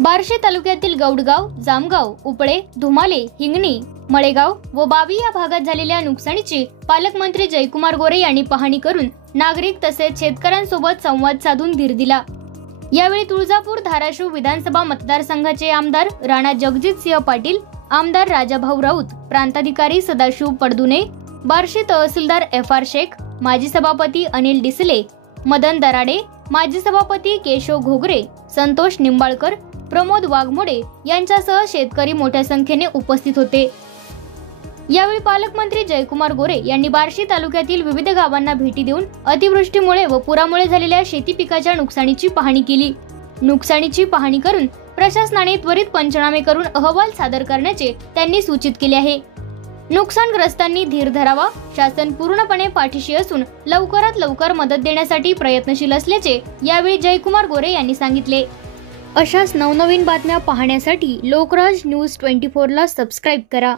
बार्शी तालुक्यातील गौडगाव, जामगाव, उपळे, धुमाले, हिंगणी, मळेगाव व बावी या भागात झालेल्या नुकसानीची पालकमंत्री जयकुमार गोरे यांनी पाहणी करून नागरिक तसेच शेतकऱ्यांसोबत संवाद साधून धीर दिला। यावेळी तुळजापूर धाराशिव विधानसभा मतदारसंघाचे आमदार राणा जगजितसिंह पाटील, आमदार राजाभाऊ राऊत, प्रांताधिकारी सदाशिव पडदुने, बार्शी तहसीलदार FR शेख, माजी सभापती अनिल डिसले, मदन दराडे, माजी सभापती केशव घोगरे, संतोष निंबाळकर, प्रमोद वाघमोडे यांच्यासह शेतकरी मोठ्या संख्येने उपस्थित होते। यावेळी पालकमंत्री जयकुमार गोरे यांनी बार्शी तालुक्यातील विविध गावांना भेटी देऊन अतिवृष्टीमुळे व पुरामुळे झालेल्या शेती पिकाच्या नुकसानीची पाहणी केली। नुकसानीची पाहणी करून प्रशासनाने त्वरित पंचनामे करून अहवाल सादर करण्याचे त्यांनी सूचित केले आहे। नुकसानग्रस्तांनी धीर धरावा, शासन पूर्णपणे पाठीशी असून लवकरात लवकर मदत देण्यासाठी प्रयत्नशील असल्याचे यावेळी जयकुमार गोरे यांनी सांगितले। अशाच नवनवीन बातम्या पाहण्यासाठी लोकराज न्यूज 24 ला सबस्क्राइब करा।